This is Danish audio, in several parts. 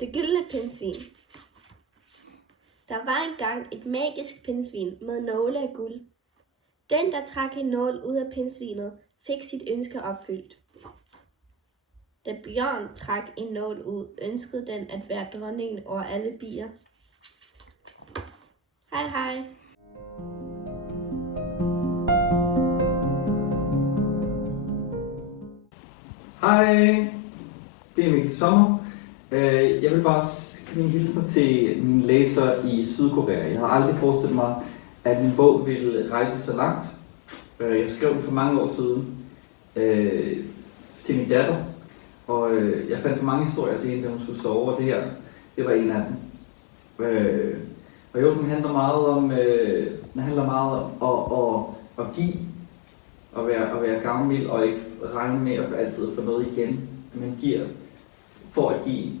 Det gyldne pindsvin. Der var engang et magisk pindsvin med nåle af guld. Den, der trak en nål ud af pindsvinet, fik sit ønske opfyldt. Da Bjørn trak en nål ud, ønskede den at være dronningen over alle bier. Hej hej. Hej, det er Mikkel Sommer. Jeg vil bare give min hilsen til mine læsere i Sydkorea. Jeg har aldrig forestillet mig, at min bog ville rejse så langt. Jeg skrev den for mange år siden til min datter, og jeg fandt for mange historier til hende, da hun skulle sove, og det var en af dem. Og jo, den handler meget om at give, at være gavmild og ikke regne med at altid få noget igen. Man giver for at give.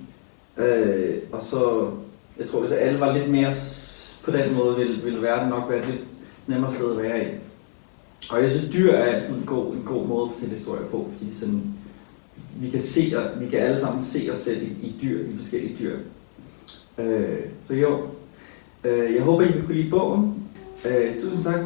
Og så, jeg tror, hvis alle var lidt mere på den måde, ville verden nok være et lidt nemmere sted at være i. Og jeg synes, dyr er altid en god måde at fortælle historier på, fordi sådan, vi kan alle sammen se os selv i dyr, i forskellige dyr. Så jo, jeg håber, I vil kunne lide bogen. Tusind tak.